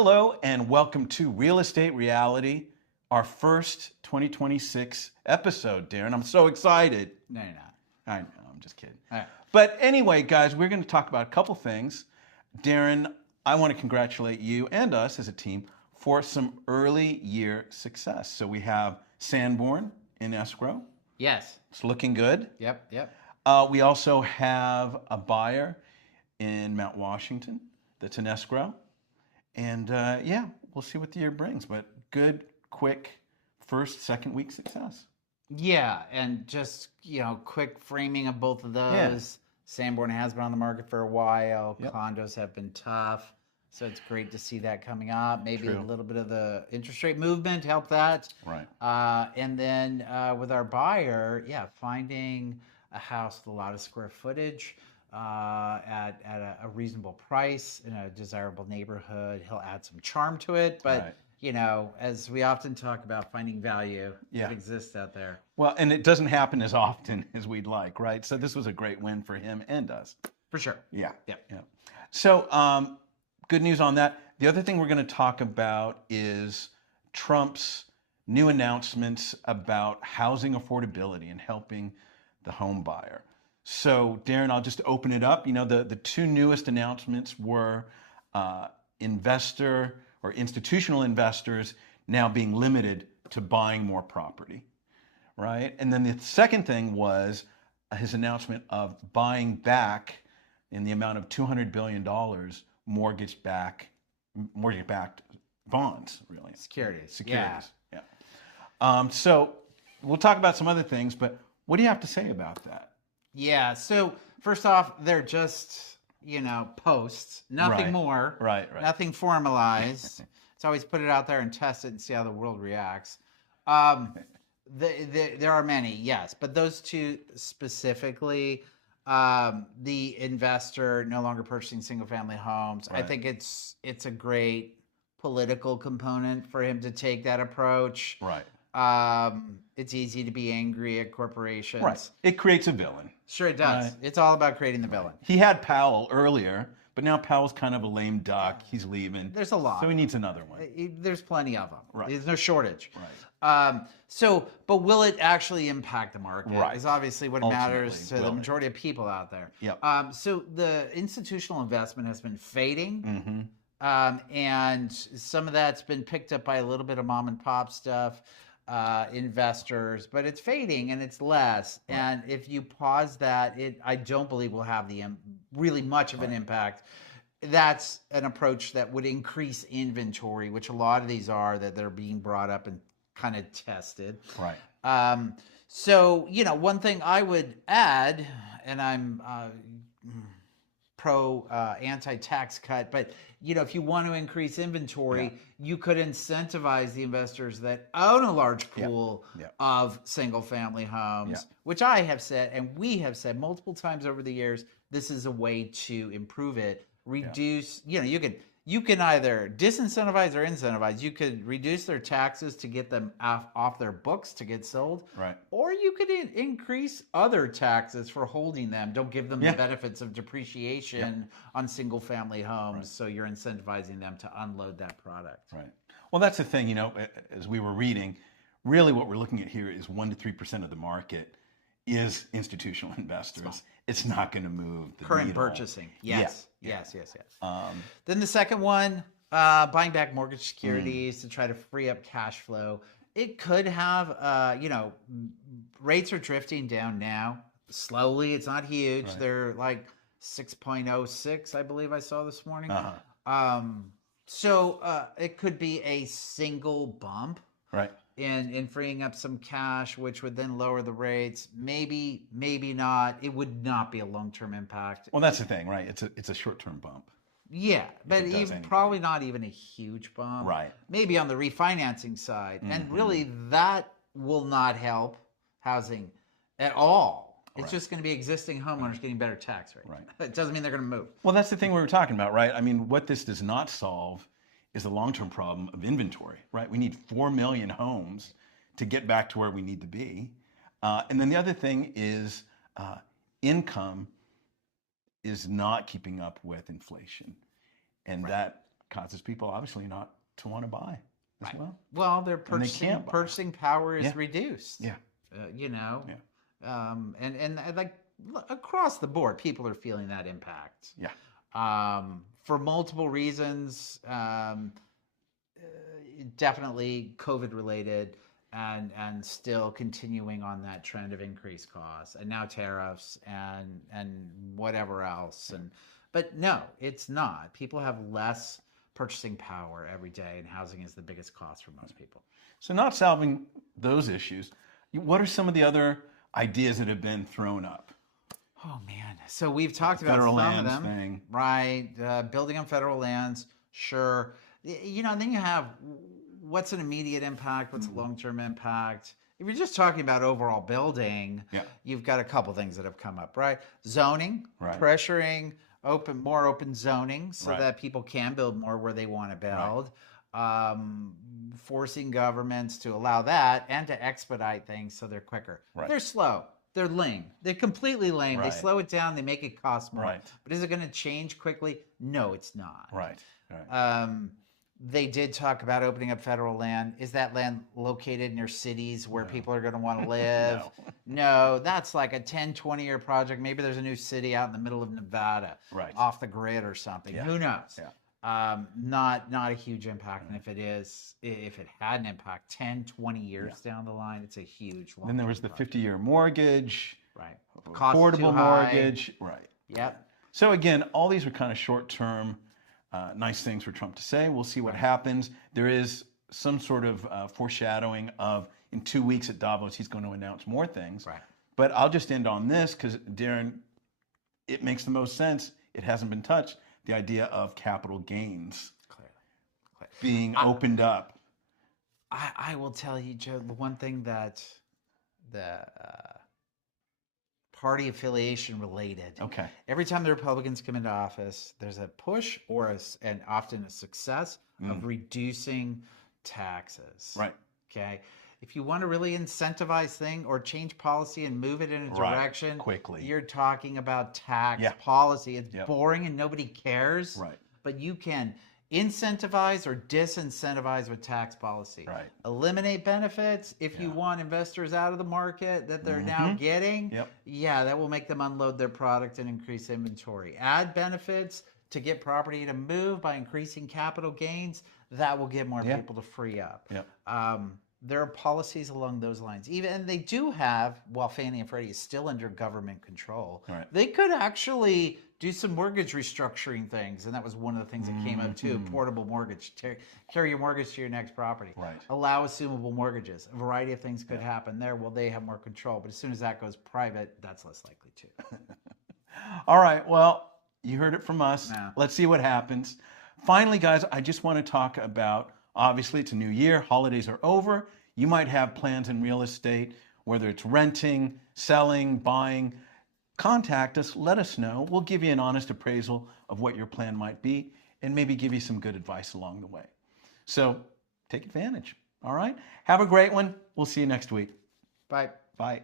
Hello and welcome to Real Estate Reality, our first 2026 episode, Darren. I'm so excited. No, you're not. I know, I'm just kidding. All right. But anyway, guys, we're going to talk about a couple things. Darren, I want to congratulate you and us as a team for some early year success. So we have Sanborn in escrow. Yes. It's looking good. Yep. We also have a buyer in Mount Washington that's in escrow. And we'll see what the year brings. But good, quick, first, second week success. Yeah, and just, quick framing of both of those. Sanborn has been on the market for a while. Yep. Condos have been tough. So it's great to see that coming up. Maybe True. a little bit of the interest rate movement help that. Right. And then with our buyer, finding a house with a lot of square footage at a reasonable price in a desirable neighborhood. He'll add some charm to it, but as we often talk about, finding value that exists out there. Well, and it doesn't happen as often as we'd like, right? So this was a great win for him and us. For sure. Yeah. So good news on that. The other thing we're going to talk about is Trump's new announcements about housing affordability and helping the home buyer. So, Darren, I'll just open it up. The two newest announcements were investor or institutional investors now being limited to buying more property, right? And then the second thing was his announcement of buying back in the amount of $200 billion mortgage-backed bonds, really. Securities. Yeah. So we'll talk about some other things, but what do you have to say about that? Yeah. So first off, they're just, posts, nothing more. Right. Nothing formalized. It's always put it out there and test it and see how the world reacts. There are many, yes, but those two specifically, the investor no longer purchasing single-family homes. Right. I think it's a great political component for him to take that approach. Right. It's easy to be angry at corporations. Right. It creates a villain. Sure it does. Right. It's all about creating the villain. He had Powell earlier, but now Powell's kind of a lame duck. He's leaving. There's a lot. So he needs another one. There's plenty of them. Right. There's no shortage. Right. But will it actually impact the market? Right. Is obviously what matters to the majority of people out there. Yep. So the institutional investment has been fading. Mm-hmm. And some of that's been picked up by a little bit of mom and pop stuff. Investors, but it's fading and it's less. Right. And if you pause that, I don't believe will have the really much of an impact. That's an approach that would increase inventory, which a lot of these are that they're being brought up and kind of tested. Right. So one thing I would add, and I'm pro anti-tax cut, but if you want to increase inventory, you could incentivize the investors that own a large pool of single-family homes, which I have said, and we have said multiple times over the years, this is a way to improve it. Reduce, you can either disincentivize or incentivize. You could reduce their taxes to get them off their books to get sold. Right. Or you could increase other taxes for holding them. Don't give them the benefits of depreciation on single family homes. Right. So you're incentivizing them to unload that product. Right. Well, that's the thing, as we were reading, really what we're looking at here is 1 to 3% of the market is institutional investors. It's not going to move the current needle. Purchasing. Yes. Yeah. Yes. Then the second one, buying back mortgage securities to try to free up cash flow. It could have, rates are drifting down now. Slowly, it's not huge. Right. They're like 6.06, I believe I saw this morning. So it could be a single bump. Right. In freeing up some cash, which would then lower the rates. Maybe not. It would not be a long-term impact. Well, that's the thing, right? It's a short-term bump. Yeah, but probably not even a huge bump. Right. Maybe on the refinancing side. Mm-hmm. And really, that will not help housing at all. It's just going to be existing homeowners getting better tax rates. Right. It doesn't mean they're going to move. Well, that's the thing we were talking about, right? I mean, what this does not solve is the long-term problem of inventory, right? We need 4 million homes to get back to where we need to be. And then the other thing is income is not keeping up with inflation. And that causes people obviously not to want to buy as well. Well, their And they can't buy. purchasing power is Yeah. reduced. Yeah. You know, Yeah. and like across the board, people are feeling that impact. Yeah. For multiple reasons, definitely COVID related, and still continuing on that trend of increased costs, and now tariffs and whatever else. But no, it's not. People have less purchasing power every day, and housing is the biggest cost for most people. So not solving those issues, what are some of the other ideas that have been thrown up? Oh man! So we've talked about Federal some of lands them, thing. right? Building on federal lands, sure. You know, and then you have what's an immediate impact, what's a long-term impact. If you're just talking about overall building, you've got a couple things that have come up, right? Zoning, pressuring more open zoning so that people can build more where they want to build. Forcing governments to allow that and to expedite things so they're quicker. They're slow. They're lame. They're completely lame. They slow it down. They make it cost more. But is it going to change quickly? No, it's not. They did talk about opening up federal land. Is that land located near cities where people are going to want to live? No, that's like a 10, 20-year project. Maybe there's a new city out in the middle of Nevada off the grid or something. Who knows? Not a huge impact. And if it had an impact 10, 20 years down the line, it's a huge one. Then there was the 50-year mortgage, affordable mortgage, So again, all these are kind of short-term, nice things for Trump to say. We'll see what happens. There is some sort of foreshadowing of in 2 weeks at Davos, he's going to announce more things. But I'll just end on this because, Darren, it makes the most sense. It hasn't been touched. The idea of capital gains being opened up. I will tell you, Joe, the one thing that the party affiliation related. Every time the Republicans come into office, there's a push and often a success of reducing taxes. Okay. If you want to really incentivize things or change policy and move it in a direction quickly, you're talking about tax policy. It's boring and nobody cares. But you can incentivize or disincentivize with tax policy. Eliminate benefits if you want investors out of the market that they're now getting. That will make them unload their product and increase inventory. Add benefits to get property to move by increasing capital gains. That will get more people to free up. There are policies along those lines. And they do have, while Fannie and Freddie is still under government control, they could actually do some mortgage restructuring things. And that was one of the things that came up too, portable mortgage. Carry your mortgage to your next property. Allow assumable mortgages. A variety of things could happen there. Well, they have more control. But as soon as that goes private, that's less likely too. All right. Well, you heard it from us. Let's see what happens. Finally, guys, I just want to talk about, obviously, it's a new year. Holidays are over. You might have plans in real estate, whether it's renting, selling, buying. Contact us. Let us know. We'll give you an honest appraisal of what your plan might be and maybe give you some good advice along the way. So take advantage. All right? Have a great one. We'll see you next week. Bye. Bye.